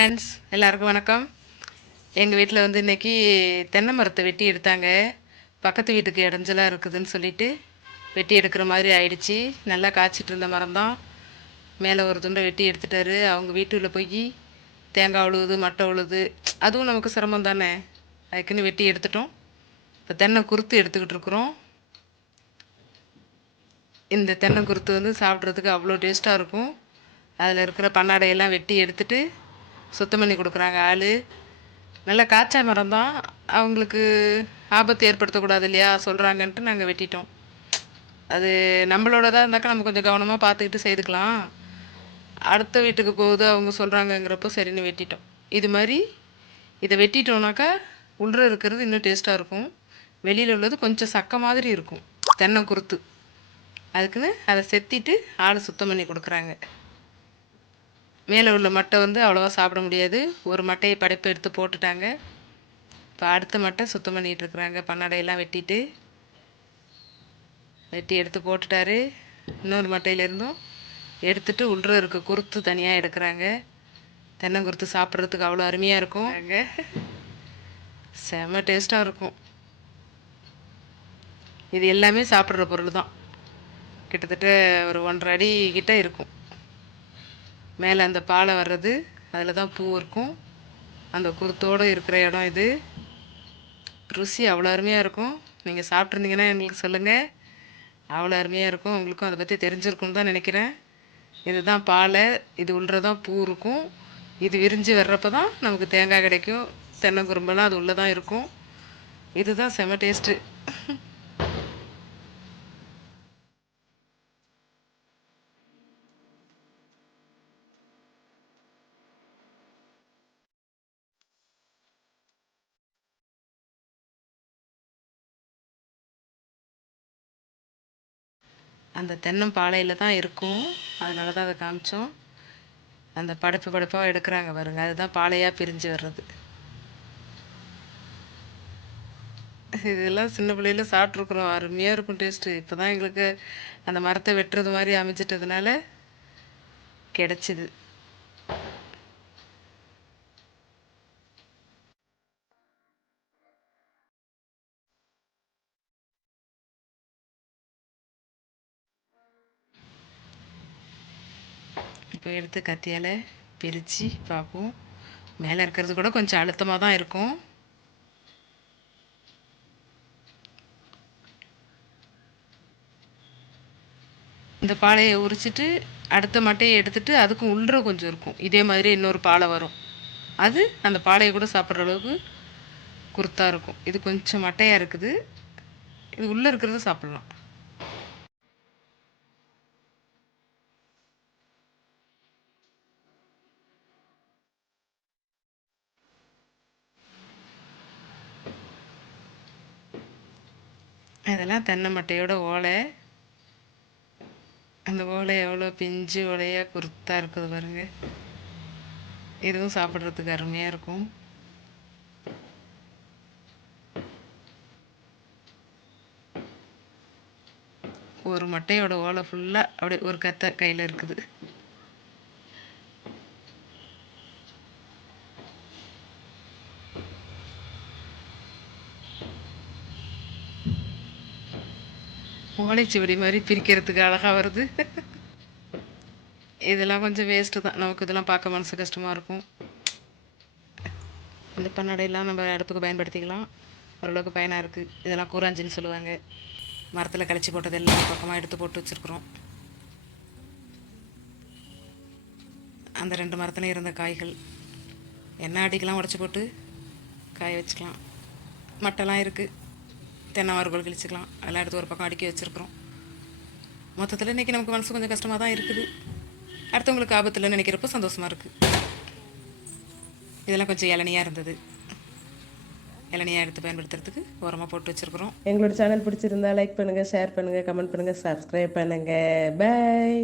Friends எல்லாருக்கும் வணக்கம். எங்கள் வீட்டில் வந்து இன்றைக்கி தென்னை மரத்தை வெட்டி எடுத்தாங்க. பக்கத்து வீட்டுக்கு இடைஞ்சலாக இருக்குதுன்னு சொல்லிட்டு வெட்டி எடுக்கிற மாதிரி ஆயிடுச்சு. நல்லா காய்ச்சிட்டு இருந்த மரம் தான். மேலே ஒரு துண்டை வெட்டி எடுத்துட்டாரு. அவங்க வீட்டில் போய் தேங்காய் உழுவுது, மட்டை உழுது, அதுவும் நமக்கு சிரமம் தானே. அதுக்குன்னு வெட்டி எடுத்துட்டோம். இப்போ தென்னை குருத்து எடுத்துக்கிட்டு இருக்கிறோம். இந்த தென்னை குருத்து வந்து சாப்பிட்றதுக்கு அவ்வளோ டேஸ்ட்டாக இருக்கும். அதில் இருக்கிற பன்னாடையெல்லாம் வெட்டி எடுத்துட்டு சுத்தம் பண்ணி கொடுக்குறாங்க ஆள். நல்லா காய்ச்சா மரம் தான், அவங்களுக்கு ஆபத்து ஏற்படுத்தக்கூடாது இல்லையா, சொல்கிறாங்கன்ட்டு நாங்கள் வெட்டிட்டோம். அது நம்மளோடதாக இருந்தாக்கா நம்ம கொஞ்சம் கவனமாக பார்த்துக்கிட்டு செய்துக்கலாம். அடுத்த வீட்டுக்கு போகுது அவங்க சொல்கிறாங்கங்கிறப்போ சரின்னு வெட்டிட்டோம். இது மாதிரி இதை வெட்டிட்டோம்னாக்கா உள்ளே இருக்கிறது இன்னும் டேஸ்ட்டாக இருக்கும். வெளியில் உள்ளது கொஞ்சம் சக்க மாதிரி இருக்கும் தென்னை குருத்து. அதுக்குன்னு அதை செத்திட்டு ஆள் சுத்தம் பண்ணி கொடுக்குறாங்க. மேலே உள்ள மட்டை வந்து அவ்வளோவா சாப்பிட முடியாது. ஒரு மட்டையை படைப்பு எடுத்து போட்டுட்டாங்க. இப்போ அடுத்த மட்டை சுத்தம் பண்ணிகிட்ருக்குறாங்க. பன்னடையெல்லாம் வெட்டி எடுத்து போட்டுட்டாரு. இன்னொரு மட்டையிலேருந்தும் எடுத்துகிட்டு உள்ளே இருக்க குருத்து தனியாக எடுக்கிறாங்க. தென்னங்குருத்து சாப்பிட்றதுக்கு அவ்வளோ அருமையாக இருக்கும். அங்கே செம்ம டேஸ்ட்டாக இருக்கும். இது எல்லாமே சாப்பிட்ற பொருள் தான். கிட்டத்தட்ட ஒரு 1.5 அடி கிட்ட இருக்கும். மேலே அந்த பாலை வர்றது, அதில் தான் பூ இருக்கும். அந்த குருத்தோடு இருக்கிற இடம் இது. ருசி அவ்வளோ அருமையாக இருக்கும். நீங்கள் சாப்பிட்ருந்தீங்கன்னா எங்களுக்கு சொல்லுங்கள். அவ்வளோ அருமையாக இருக்கும். உங்களுக்கும் அதை பற்றி தெரிஞ்சிருக்குன்னு தான் நினைக்கிறேன். இதுதான் பாலை. இது உள்ளே தான் பூ இருக்கும். இது விரிஞ்சு வர்றப்போ தான் நமக்கு தேங்காய் கிடைக்கும். தென்னங்குரும்பெல்லாம் அது உள்ளே தான் இருக்கும். இதுதான் செம டேஸ்ட்டு. அந்த தென்னம்பாளையில் தான் இருக்கும். அதனால தான் அதை காமிச்சோம். அந்த படைப்பாக எடுக்கிறாங்க பாருங்க, அதுதான் பாளையாக பிரிஞ்சு வர்றது. இதெல்லாம் சின்ன பிள்ளையில சாப்பிட்ருக்குறோம். அருமையாக இருக்கும் டேஸ்ட்டு. இப்போ தான் எங்களுக்கு அந்த மரத்தை வெட்டுறது மாதிரி அமைச்சிட்டதுனால கிடச்சிது. இப்போ எடுத்து கத்தியால் பிரித்து பார்ப்போம். மேலே இருக்கிறது கூட கொஞ்சம் அழுத்தமாக தான் இருக்கும். இந்த பாலையை உரிச்சிட்டு அடுத்த மட்டையை எடுத்துகிட்டு அதுக்கும் உள்ளே கொஞ்சம் இருக்கும். இதே மாதிரி இன்னொரு பாலை வரும். அது அந்த பாலையை கூட சாப்பிட்ற அளவுக்கு குருத்தாக இருக்கும். இது கொஞ்சம் மட்டையாக இருக்குது. இது உள்ளே இருக்கிறத சாப்பிட்லாம். இதெல்லாம் தென்னை மட்டையோட ஓலை. அந்த ஓலை எவ்வளோ பிஞ்சு ஓலையாக குருத்தாக இருக்குது பாருங்க. இதுவும் சாப்பிட்றதுக்கு அருமையாக இருக்கும். ஒரு மட்டையோட ஓலை ஃபுல்லாக அப்படியே ஒரு கத்தை கையில் இருக்குது. ஓலைச்சுவடி மாதிரி பிரிக்கிறதுக்கு அழகாக வருது. இதெல்லாம் கொஞ்சம் வேஸ்ட்டு தான். நமக்கு இதெல்லாம் பார்க்க மனசு கஷ்டமாக இருக்கும். இந்த பன்னடையெல்லாம் நம்ம அடுப்புக்கு பயன்படுத்திக்கலாம். ஓரளவுக்கு பயனாக இருக்குது. இதெல்லாம் கூராஞ்சின்னு சொல்லுவாங்க. மரத்தில் கழிச்சி போட்டது எல்லாம் பக்கமாக எடுத்து போட்டு வச்சுருக்குறோம். அந்த 2 மரத்துலையும் இருந்த காய்கள் எண்ணெய் அடிக்கலாம், உடச்சி போட்டு காய வச்சுக்கலாம். மட்டைலாம் இருக்குது. தென்னை வறுவல் கழிச்சிக்கலாம். அதெல்லாம் எடுத்து ஒரு பக்கம் அடுக்கி வச்சுருக்குறோம். மொத்தத்தில் இன்றைக்கி நமக்கு மனசு கொஞ்சம் கஷ்டமாக தான் இருக்குது. அடுத்தவங்களுக்கு ஆபத்தில் நினைக்கிறப்போ சந்தோஷமாக இருக்குது. இதெல்லாம் கொஞ்சம் இளநியாக இருந்தது. இளநியாக எடுத்து பயன்படுத்துறதுக்கு ஓரமாக போட்டு வச்சுருக்குறோம். எங்களோட சேனல் பிடிச்சிருந்தா லைக் பண்ணுங்கள், ஷேர் பண்ணுங்கள், கமெண்ட் பண்ணுங்கள், சப்ஸ்கிரைப் பண்ணுங்கள். பை.